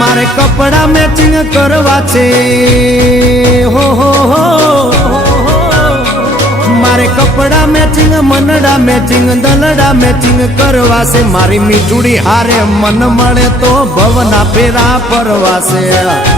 मारे कपड़ा मैचिंग करवा छे हो मारे कपड़ा मैचिंग मनड़ा मैचिंग दलड़ा मैचिंग करवा से मारी मीठुड़ी हारे मन मळे तो भवना फेरा परवा से।